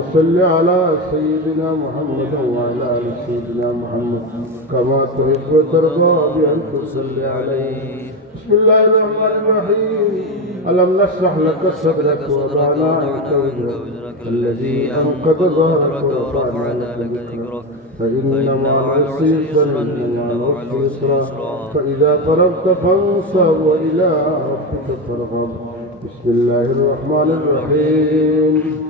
اللهم صل على سيدنا محمد وعلى آل سيدنا محمد كما تحب وترضى بأن تصلي عليه. بسم الله الرحمن الرحيم. ألم نشرح لك صدرك ووضعنا عنك وزرك الذي أنقض ظهرك ورفعنا لك ذكرك فإن مع العسر يسرا إن مع العسر يسرا. فإذا فرغت فانصب وإلى ربك فارغب بسم الله الرحمن الرحيم.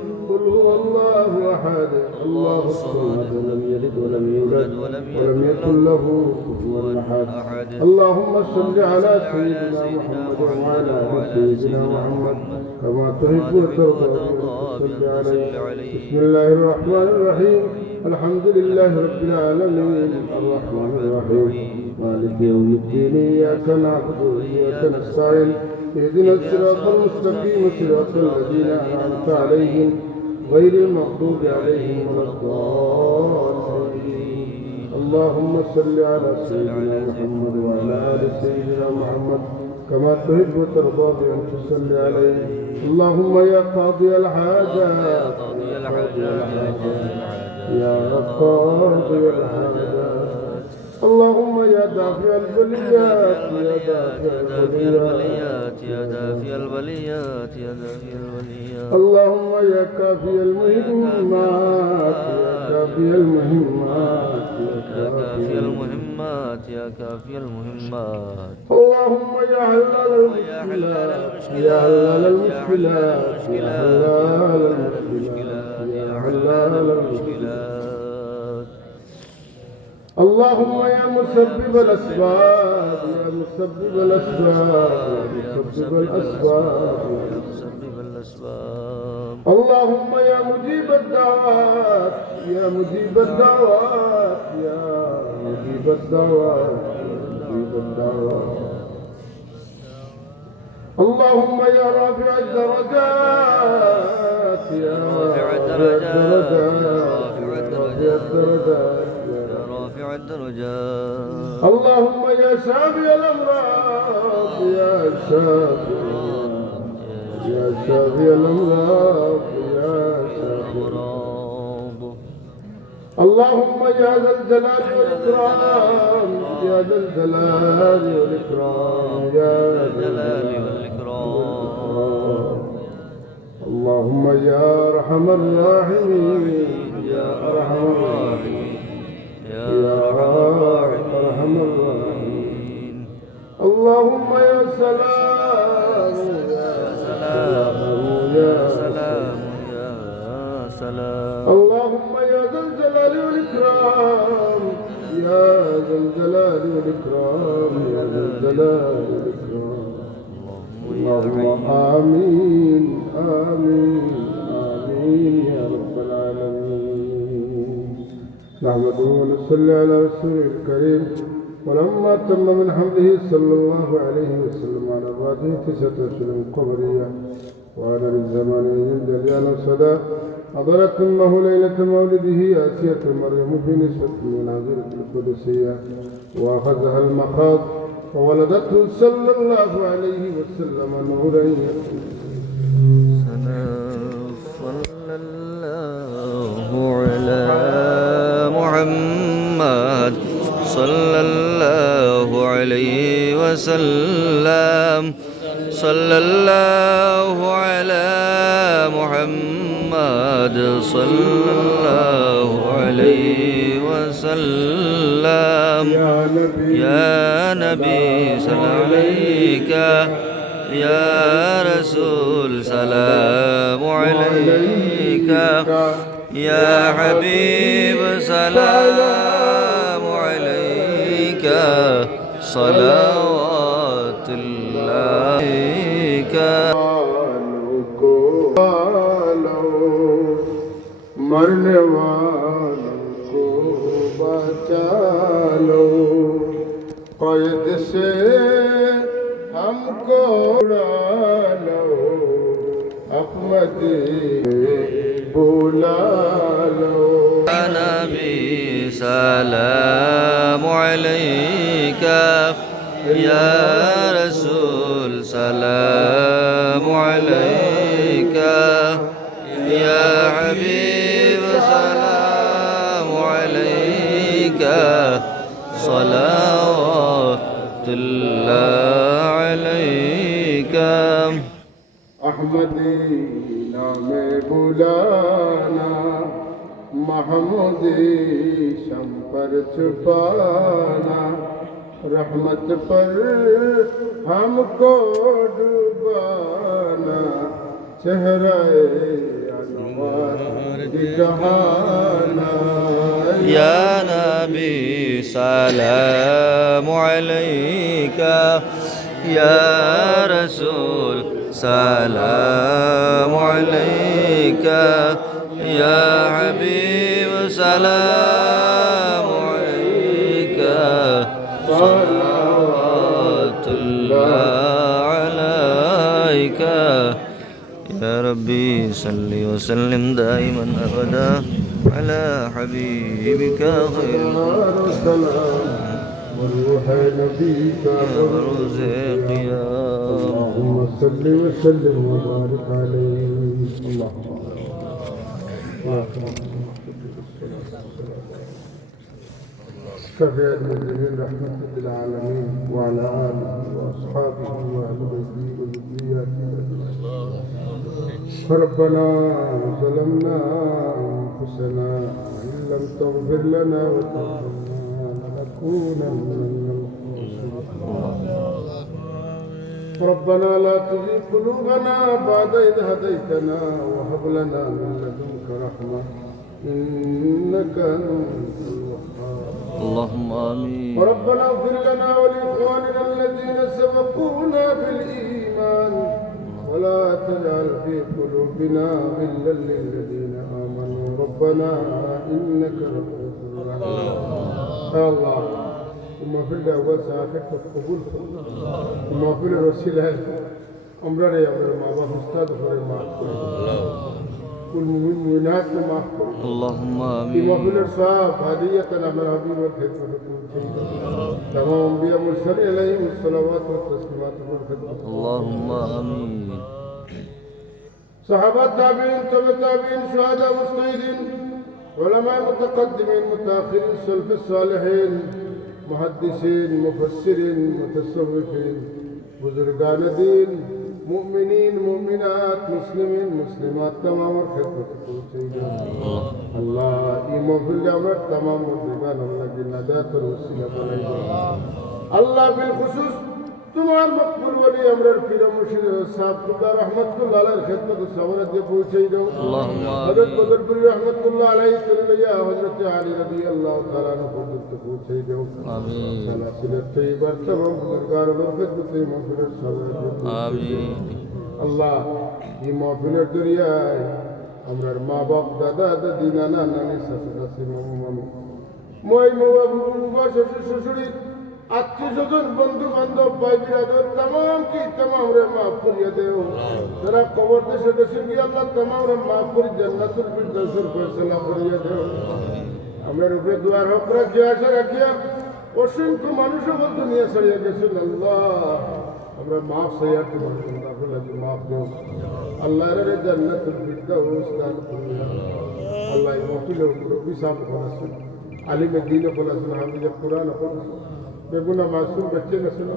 قل هو الله أحد. الله الصمد. لم يلد ولم يولد ولم يكن له كفوا أحد. اللهم صل على سيدنا محمد وعلى آل سيدنا محمد. كما تحب وترضى صل عليه. بسم الله الرحمن الرحيم. الحمد لله رب العالمين. الرحمن الرحيم. مالك يوم الدين. إياك نعبد وإياك نستعين. اهدنا الصراط المستقيم. صراط الذين أنعمت عليهم. غير المغضوب عليهم ولا الضالين. اللهم صل على سيدنا محمد وعلى آل سيدنا محمد كما تحب وترضى بأن تصلي عليه. اللهم يا قاضي الحاجات يا قاضي الحاجات يا قاضي الحاجات اللهم يا دافع البليات يا دافع البليات يا دافي البليات يا دافي البليات. اللهم يا كافي المهمات يا كافي المهمات يا كافي المهمات يا كافي المهمات. اللهم يا حلال المشكلات يا حلال المشكلات يا حلال المشكلات يا حلال المشكلات. اللهم يا مسبب الأسباب يا مسبب الأسباب يا مسبب الأسباب يا مسبب الأسباب. اللهم يا مجيب الدعوات يا مجيب الدعوات يا مجيب الدعوات يا مجيب الدعوات. اللهم يا رافع الدرجات رافع الدرجات اللهم يا شافي الأمراض يا شافي يا شافي الأمراض يا شافي الأمراض اللهم يا ذا الجلال والإكرام يا ذا الجلال والإكرام يا ذا الجلال والإكرام. اللهم يا أرحم الراحمين يا أرحم الراحمين. يا ارحم الراحمين اللهم يا سلام يا سلام يا سلام يا سلام اللهم يا ذا الجلال والإكرام يا ذا الجلال والإكرام يا ذا الجلال والإكرام. اللهم آمين آمين آمين. نحمده ونصلي على رسوله الكريم. ولما تم من حمده صلى الله عليه وسلم على بعده تسعة أشهر قمرية وعلى الزمان عند ريال صدى. حضرت أمه ليلة مولده آسية مريم في نسبة من القدسية. وأخذها المخاض. وولدته صلى الله عليه وسلم نورا وسلم. صلى الله على محمد. صلى الله عليه وسلم. يا نبي سلام عليك. يا رسول سلام عليك. يا حبيب سلام عليك. صلوات والوں کو بچا لو قید سے ہم کو اڑا لو احمد بولا لو نبی سلام علیکہ یا صلى عليك أحمدي نام بلانا محمودی شم پر چھپانا رحمت پر ہم کو ڈوبانا چہرہ انوار دکھانا يا نبي سلام عليك. يا رسول سلام عليك. يا حبيب سلام عليك. صلوات الله عليك. يا ربي صل وسلم دائما ابدا. على حبيبك خير السلام والروح نبيك الرزق يا اللهم صل وسلم وبارك عليه اللهم شفيع المسلمين رحمة للعالمين وعلى آله وأصحابه وأهل بيته وذرياته. ربنا ظلمنا أنفسنا وإن لم تغفر لنا وترحمنا لنكونن من الخاسرين. ربنا لا تزغ قلوبنا بعد إذ هديتنا وهب لنا من لدنك رحمة إنك أنت اللهم آمين. ربنا اغفر لنا ولإخواننا الذين سبقونا بالإيمان ولا تجعل في قلوبنا غلا للذين ربنا إنك رؤوف رحيم يا الله وما في الأول ساخر قبول وما في الوسيلة আমরা রে আমাদের মা বাবা উস্তাদ করে মাফ করে কুল মুমিন মুমিনাত মাফ করে اللهم في امين محفل الصاف هدية على الحبيب والخدمة تمام أنبياء مرسلين عليهم الصلوات والتسليمات والخدمة اللهم امين صحابة تابعين تبع تابعين شهداء مجتهدين علماء المتقدمين متأخرين سلف الصالحين محدثين مفسرين متصوفين بزرگان دين مؤمنين مؤمنات مسلمين مسلمات تمام خدمت الله اللہ یہ محفل تمام مردگان الله کی نجات اور بالخصوص তোমার মকবুল বলি আমরা পীর মুর্শিদ সাহাবুল্লাহ রহমতুল্লাহ আলাইহির খেদমত সাবরে দিয়ে পৌঁছেই দাও হযরত বদরপুরি রহমতুল্লাহ আলাইহি তুলিয়া হযরত আলী রাদিয়াল্লাহু তাআলা আনহু পর্যন্ত পৌঁছেই দাও আমিন। সালাতিলের তৈবার তমাম গুরগার বরকত দিয়ে মাগফিরাত সাবরে আমিন। আল্লাহ এই মাহফিলের দরিয়ায় আমরার মা বাপ দাদা দাদি নানা নানি শাশুড়ি মামু মামু মই মা বাবু শ্বশুর শ্বশুরী আত্মীয় স্বজন বন্ধু বান্ধব ভাই বিরাদর তাম কি তাম রে মাফ করিয়া দেও। যারা কবর দেশে দেশে গিয়ে আল্লাহ তাম রে মাফ করি, জান্নাতুল ফিরদাউসের ফয়সালা করিয়া দেও। আমার উপরে দুয়ার হক রাখিয়া, আশা রাখিয়া, অসংখ্য মানুষও বলতে নিয়ে ছাড়িয়া গেছেন। আল্লাহ, আমরা মাফ সাইয়া তোমার বন্দা লাগে মাফ দেও। আল্লাহ রে জান্নাতুল ফিরদাউস দান করিয়া, আল্লাহ মফিলে মুরব্বী সাহেব করেছেন। عالم دین بولا سنا مجھے قرآن بولا میں بولا معصوم بچے نہ سنا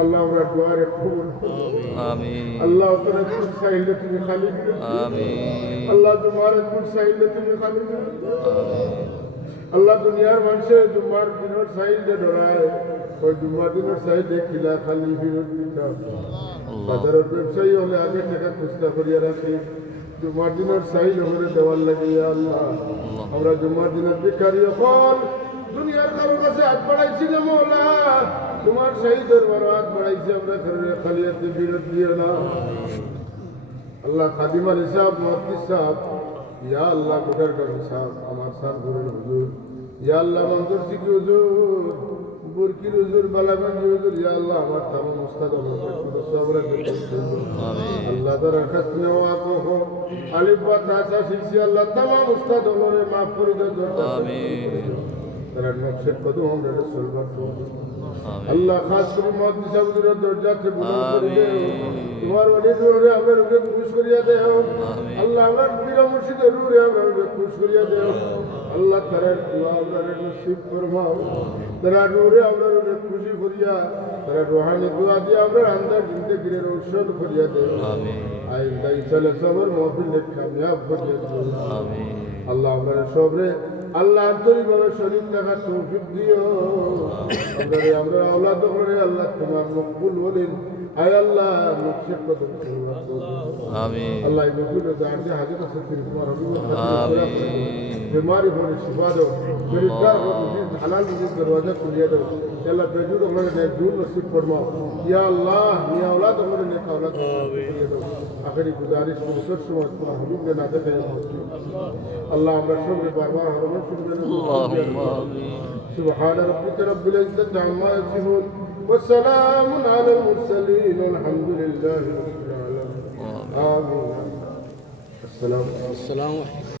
اللہ عمرہ دوار قبول آمین۔ اللہ تعالی پر سہولت میں خالی آمین۔ اللہ دمار پر سہولت میں خالی آمین۔ اللہ دنیا منشے دمار دنوں سائل دے ڈرائے اور جمعہ دنوں سائل دے کھلا خالی بھی رکھتا بدر اور پیپسائی ہمیں آگے ٹکا کھستا کریے رکھیں۔ জুমার দিনের সাইল করে দেওয়ার লাগে আল্লাহ। আমরা জুমার দিনের ভিখারি হল দুনিয়ার কারোর কাছে হাত বাড়াইছি না মৌলা। তোমার সেই দরবার হাত বাড়াইছি আমরা খালি খালিয়াতে বিরত দিও না। আল্লাহ খাদিম আলী সাহেব মহাদিস সাহেব ইয়া আল্লাহ কোটার কাছে সাহেব আমার গুরুর হুজুর। ইয়া আল্লাহ মন্দর সিকি হুজুর। বুরকির হুজুর বালাগঞ্জ হুজুর ইয়া আল্লাহ আমার তাম মুস্তাদ আল্লাহ তারা খাতমে হওয়া কহ আলিফ বা তাসা শিখছি আল্লাহ তাম মুস্তাদ হলরে মাফ করে দে তারা নকশে কত আমরা চলবার আল্লাহ খাস করে মত দিশা হুজুরের দরজাতে বলে তোমার অনেক রুহে আমরা রুহে খুশ করিয়া দেও। আল্লাহ আমার পীর মুর্শিদের রুহে আমরা রুহে খুশ করিয়া দেও। আল্লাহ তারার দোয়া আমরা নসিব ফরমাও। তারা রুহে আমরা রুহে খুশি করিয়া তারা রোহানি দোয়া দিয়ে আমরা আন্দার জিন্দগির ঔষধ করিয়া দেও। আইন্দা ইসালে সবর মহফিলে কামিয়াব করিয়া দেও। আল্লাহ আমরা সবরে আল্লাহ আন্তরিকভাবে শরীর থাকার তৌফিক দিও। আমরা আমরা আওলাদ করে আল্লাহ তোমার মকবুল বলেন। আয় আল্লাহ লোকশেখ কদম আমিন আল্লাহ নবীর দাঁড়িয়ে হাজার আছে তিনি তোমার আমিন بیماری ہونے شفا دو گریبدار ہو تو حلال رزق دروازہ کھلیا دو یا اللہ بیجود ہمارے نئے جون نصیب فرماؤ یا اللہ یا أولاد ہمارے نئے أولاد دو آخری گزارش کو سر شما اتنا حبیب نے نادر ہے اللہ ہمارے شب کے باربار. ہمارے شب نے نادر سبحان ربك رب العزة عما والسلام على المرسلين والحمد لله رب العالمين. آمين. السلام عليكم.